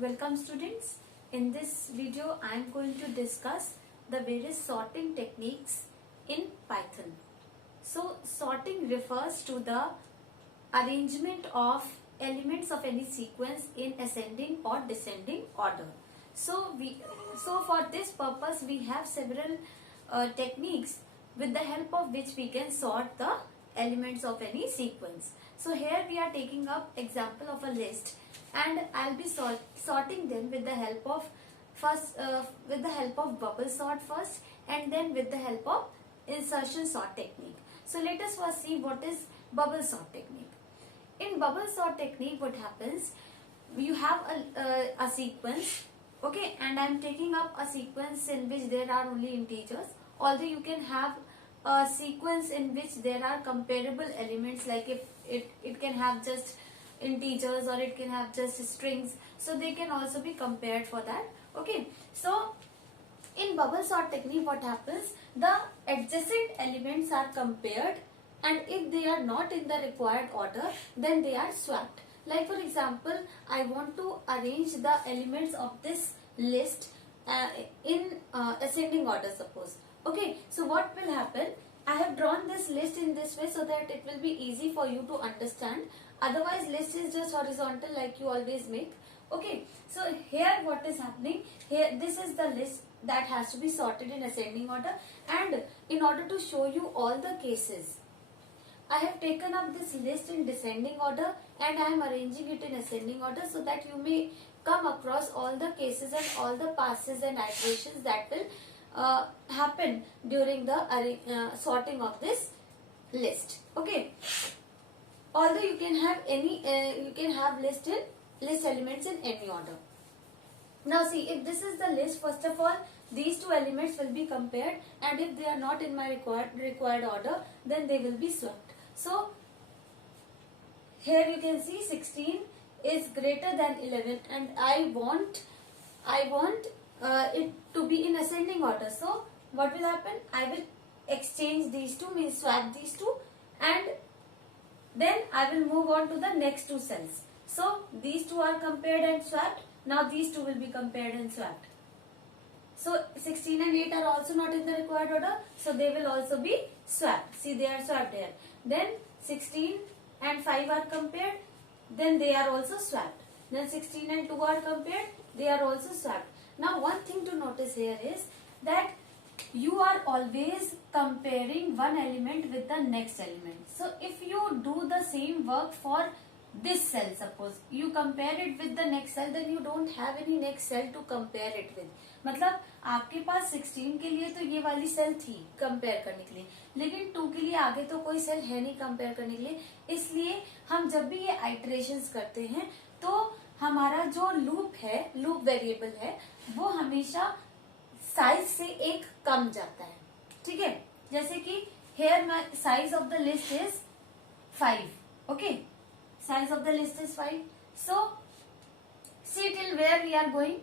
Welcome students. In this video I am going to discuss the various sorting techniques in Python. So sorting refers to the arrangement of elements of any sequence in ascending or descending order. So for this purpose we have several techniques with the help of which we can sort the elements of any sequence. So here we are taking up example of a list, and I'll be sorting them with the help of bubble sort first, and then with the help of insertion sort technique. So let us first see what is bubble sort technique. In bubble sort technique, what happens? You have a sequence, okay, and I am taking up a sequence in which there are only integers. Although you can have a sequence in which there are comparable elements, like if it can have just integers or it can have just strings, so they can also be compared for that. Okay, so in bubble sort technique what happens, the adjacent elements are compared, and if they are not in the required order then they are swapped. Like for example, I want to arrange the elements of this list in ascending order, suppose. Okay, so what will happen, I have drawn this list in this way so that it will be easy for you to understand. Otherwise list is just horizontal like you always make. Okay, so here what is happening, here this is the list that has to be sorted in ascending order, and in order to show you all the cases, I have taken up this list in descending order and I am arranging it in ascending order so that you may come across all the cases and all the passes and iterations that will happen during the sorting of this list. Okay, although you can have list elements in any order. Now see, if this is the list, first of all these two elements will be compared, and if they are not in my required order then they will be swapped. So here you can see 16 is greater than 11 and I want it to be in ascending order. So what will happen, I will exchange these two, means swap these two, and then I will move on to the next two cells. So these two are compared and swapped. Now these two will be compared and swapped. So 16 and 8 are also not in the required order, so they will also be swapped. See, they are swapped here. Then 16 and 5 are compared, then they are also swapped. Then 16 and 2 are compared, they are also swapped. Now one thing to notice here is that you are always comparing one element with the next element. So if you do the same work for this cell, suppose you compare it with the next cell, then you don't have any next cell to compare it with. मतलब आपके पास 16 के लिए तो ये वाली cell थी compare करने के लिए, लेकिन 2 के लिए आगे तो कोई सेल है नहीं कंपेयर करने के लिए. इसलिए हम जब भी ये आइटरेशंस करते हैं तो हमारा जो लूप है, लूप वेरिएबल है, वो हमेशा साइज से एक कम जाता है. ठीक है, जैसे कि here my size of the list is 5. Okay, size of the list is 5. So see till where we are going.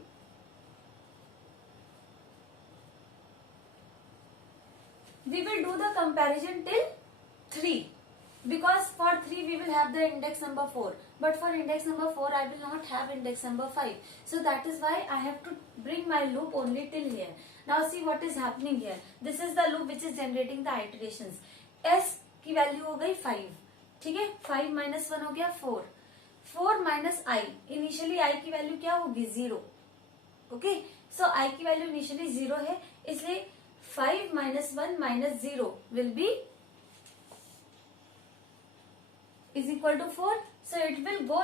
We will do the comparison till 3, because for 3 we will have the index number 4, but for index number 4 I will not have index number 5. So that is why I have to bring my loop only till here. Now see what is happening here. This is the loop which is generating the iterations. S की value हो गई 5. ठीक है, 5 minus 1 हो गया 4. 4 minus I, initially I की value क्या होगी 0. ओके, सो I की वैल्यू इनिशियली 0 है, इसलिए 5 minus 1 minus 0 will be is equal to 4. So it will go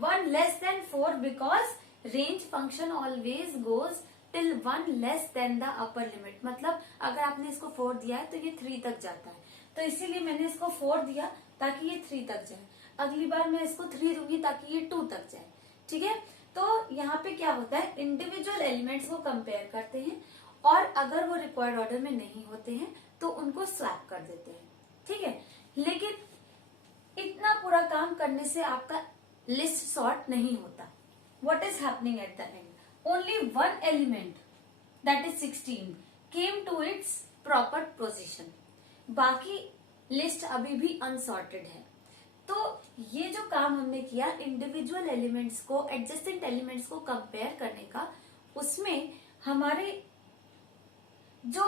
1 less than 4, because range function always goes till 1 less than the upper limit. मतलब अगर आपने इसको 4 दिया है तो ये 3 तक जाता है, तो इसीलिए मैंने इसको 4 दिया ताकि ये 3 तक जाए. अगली बार मैं इसको 3 दूंगी ताकि ये 2 तक जाए. ठीक है, तो यहाँ पे क्या होता है, इंडिविजुअल एलिमेंट्स को कंपेयर करते हैं, और अगर वो रिक्वायर्ड ऑर्डर में नहीं होते हैं तो उनको स्वैप कर देते हैं. ठीक है, लेकिन इतना पूरा काम करने से आपका लिस्ट सॉर्ट नहीं होता. What is happening at the end, only one element that is 16 came to its proper position, बाकी लिस्ट अभी भी अनसॉर्टेड है. तो ये जो काम हमने किया इंडिविजुअल एलिमेंट्स को, एडजेसेंट एलिमेंट्स को कंपेयर करने का, उसमें हमारे जो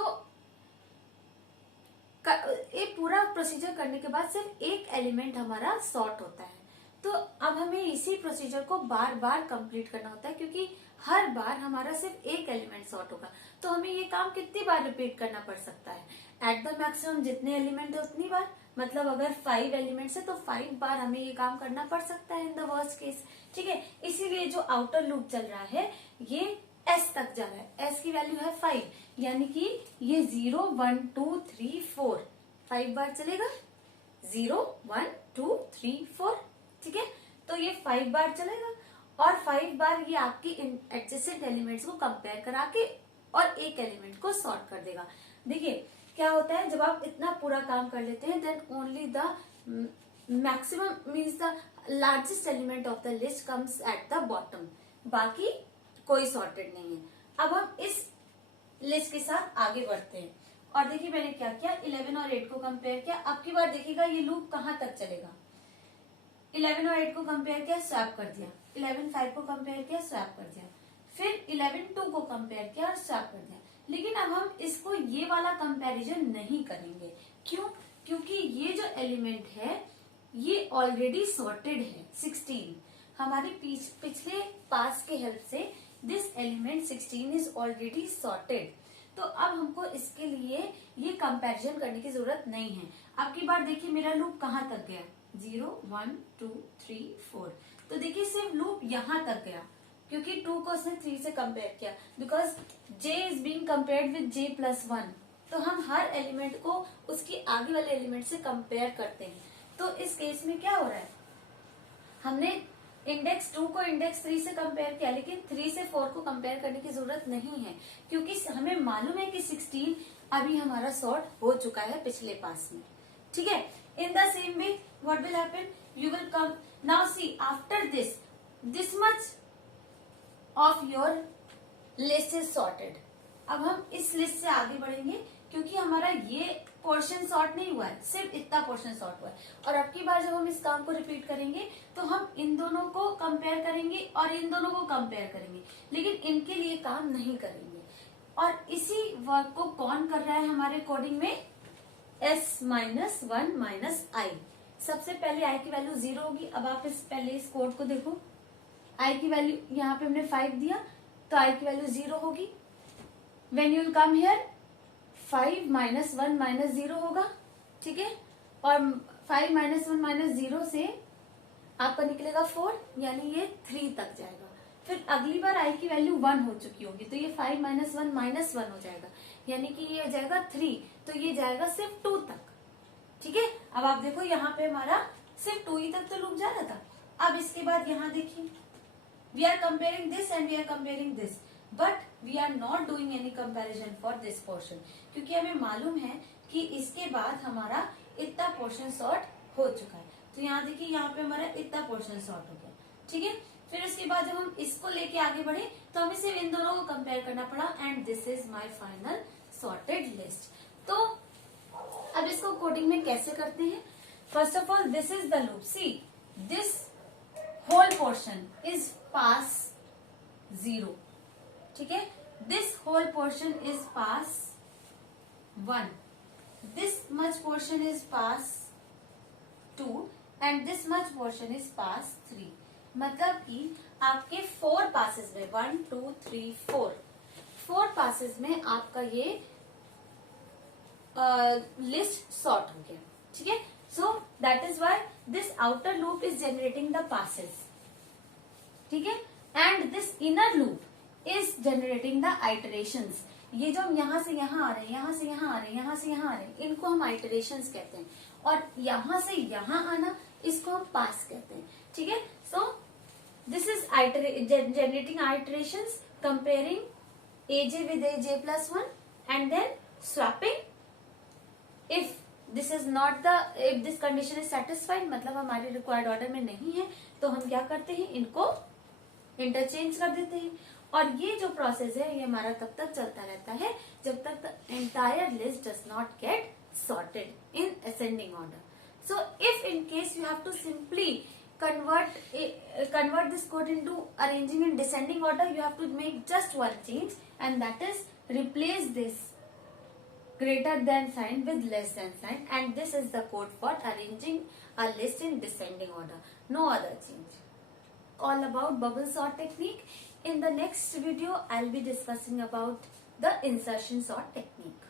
ये पूरा प्रोसीजर करने के बाद सिर्फ एक एलिमेंट हमारा सॉर्ट होता है। तो अब हमें इसी प्रोसीजर को बार बार कंप्लीट करना होता है, क्योंकि हर बार हमारा सिर्फ एक एलिमेंट सॉर्ट होगा। तो हमें ये काम कितनी बार रिपीट करना पड़ सकता है? एट द मैक्सिमम जितने एलिमेंट है उतनी बार, मतलब अगर 5 एलिमेंट्स है तो 5 बार हमें ये काम करना पड़ सकता है इन द वर्स्ट केस। ठीक है, इसीलिए जो आउटर लूप चल रहा है ये S तक जा रहा है। S की वैल्यू है 5, यानी कि ये 0 1 2 3 4 5 बार चलेगा। 0 1 2 3 4, ठीक है, तो ये 5 बार चलेगा और 5 बार ये आपकी एडजेसेंट एलिमेंट्स को कंपेयर करा के और एक एलिमेंट को सॉर्ट कर देगा। देखिए क्या होता है, जब आप इतना पूरा काम कर लेते हैं then only the maximum means the largest element of the list comes at the bottom, बाकी कोई सॉर्टेड नहीं है। अब हम इस लिस्ट के साथ आगे बढ़ते हैं और देखिए मैंने क्या किया, 11 और 8 को कंपेयर किया। अब की बार देखिएगा ये लूप कहाँ तक चलेगा। 11 और 8 को कंपेयर किया, स्वैप कर दिया। 11 5 को कंपेयर किया, स्वैप कर दिया। फिर 11 2 को कंपेयर किया और स्वैप कर दिया। लेकिन अब हम इसको ये वाला कंपैरिजन नहीं करेंगे। क्यों? क्योंकि ये जो एलिमेंट है ये ऑलरेडी सॉर्टेड है। 16 हमारे पिछले पास के हेल्प से this element 16 is already sorted. तो अब हमको इसके लिए ये कंपैरिजन करने की जरूरत नहीं है। अब की बार देखिए मेरा लूप कहाँ तक गया, 0 1 2 3 4। तो देखिए सिर्फ लूप यहाँ तक गया क्योंकि 2 को उसने 3 से कंपेयर किया, because j is being compared with j plus 1। तो हम हर एलिमेंट को उसकी आगे वाले एलिमेंट से कंपेयर करते हैं। तो इस केस में क्या हो रहा है, हमने इंडेक्स 2 को इंडेक्स 3 से कंपेयर किया, लेकिन 3 से 4 को कंपेयर करने की जरूरत नहीं है क्योंकि हमें मालूम है कि 16 अभी हमारा सॉर्ट हो चुका है पिछले पास में। ठीक है, in the same way what will happen, you will come now see after this much of your list is sorted. अब हम इस लिस्ट से आगे बढ़ेंगे क्योंकि हमारा ये पोर्शन सॉर्ट नहीं हुआ है, सिर्फ इतना पोर्शन सॉर्ट हुआ है। और अब की बार जब हम इस काम को रिपीट करेंगे तो हम इन दोनों को कंपेयर करेंगे और इन दोनों को कंपेयर करेंगे, लेकिन इनके लिए काम नहीं करेंगे। और इसी वर्क को कौन कर रहा है हमारे कोडिंग में, s माइनस 1 माइनस आई। सबसे पहले i की वैल्यू 0 होगी। अब आप पहले इस कोड को देखो, i की वैल्यू यहाँ पे हमने 5 दिया तो i की वैल्यू 0 होगी। When you'll come here 5 minus 1 minus 0 होगा। ठीक है, और 5 माइनस 1 माइनस 0 से आपका निकलेगा 4, यानी ये 3 तक जाएगा। फिर अगली बार i की वैल्यू 1 हो चुकी होगी तो ये 5 माइनस 1 माइनस 1 हो जाएगा, यानी कि ये हो जाएगा 3, तो ये जाएगा सिर्फ 2 तक। ठीक है, अब आप देखो यहाँ पे हमारा सिर्फ 2 ही तक तो लूप जा रहा था। अब इसके बाद यहाँ देखिए, we are comparing this and we are comparing this, but we are not doing any comparison for this portion, क्योंकि हमें मालूम है कि इसके बाद हमारा इतना पोर्शन सॉर्ट हो चुका है। तो यहाँ देखिए, यहाँ पे हमारा इतना पोर्शन सॉर्ट हो गया। ठीक है, फिर उसके बाद जब हम इसको लेके आगे बढ़े तो हमें सिर्फ इन दोनों को कंपेयर करना पड़ा and this is my final sorted list. तो अब इसको कोडिंग में कैसे करते हैं, first of all this is the loop, see this whole portion is pass 0। ठीक है, this whole portion is pass 1, this much portion is pass 2 and this much portion is pass 3। मतलब कि आपके 4 पासेस में 1 2 3 4 पासेस में आपका ये list sort हो गया। ठीक है, so that is why this outer loop is generating the passes. ठीक है, and this inner loop is generating the iterations. ये जो हम यहाँ से यहाँ आ रहे हैं, यहाँ से यहाँ आ रहे हैं, यहाँ से यहाँ आ रहे हैं, इनको हम आइटरेशंस कहते हैं। और यहाँ से यहाँ आना, इसको हम पास कहते हैं। ठीक है, so this is generating iterations, comparing aj with aj plus 1 and then swapping. If this is not the, if this condition is satisfied, मतलब हमारे रिक्वायर्ड ऑर्डर में नहीं है, तो हम क्या करते हैं, इनको इंटरचेंज कर देते हैं। और ये जो प्रोसेस है ये हमारा तब तक चलता रहता है जब तक the entire list does not get sorted in ascending order. So if in case you have to simply convert this code into arranging in descending order, you have to make just one change, and that is replace this greater than sign with less than sign, and this is the code for arranging a list in descending order. No other change. All about bubble sort technique. In the next video, I'll be discussing about the insertion sort technique.